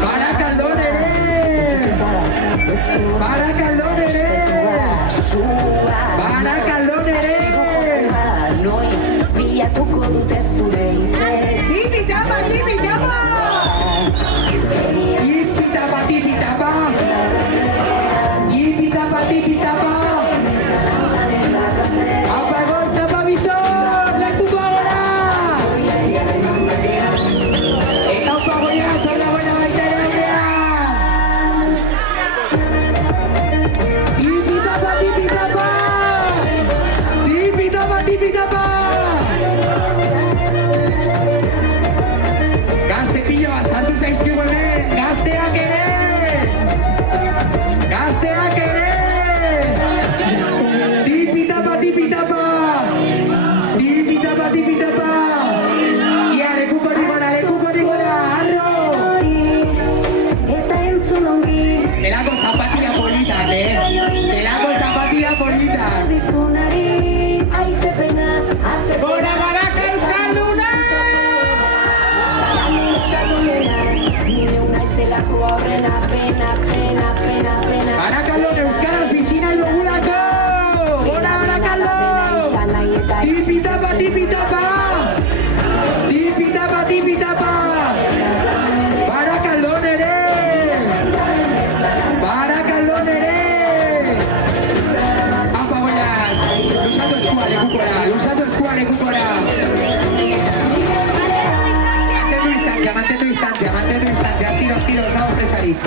Barakaldon ere! Barakaldon ere! Noiz bilatuko dute zure izan. Tipitapa! Apagón, tapa Víctor! Lekuko ahora! Eta upagoia, txola buena baita ere! Tipitapa! Gazte pilo bat, zantu zaizkigu hemen! Gazteak ere! Tipitapa! Ia, lekuko rigora, arro! Eta entzun ongi. Zelako zapatia politak, Zelako zapatia politak! Dizunari, aizepena, azepena. Gora Baraka Euskalduna! Nire una estelako horrena, pena. Barakaldon euskaraz bizi nahi dugulako! Gora Barakaldo! Tipitapa! Barakaldon ere! Apa goiat! Lusatu eskua lekukora! Mantendu distancia, az tiros, dago presarik.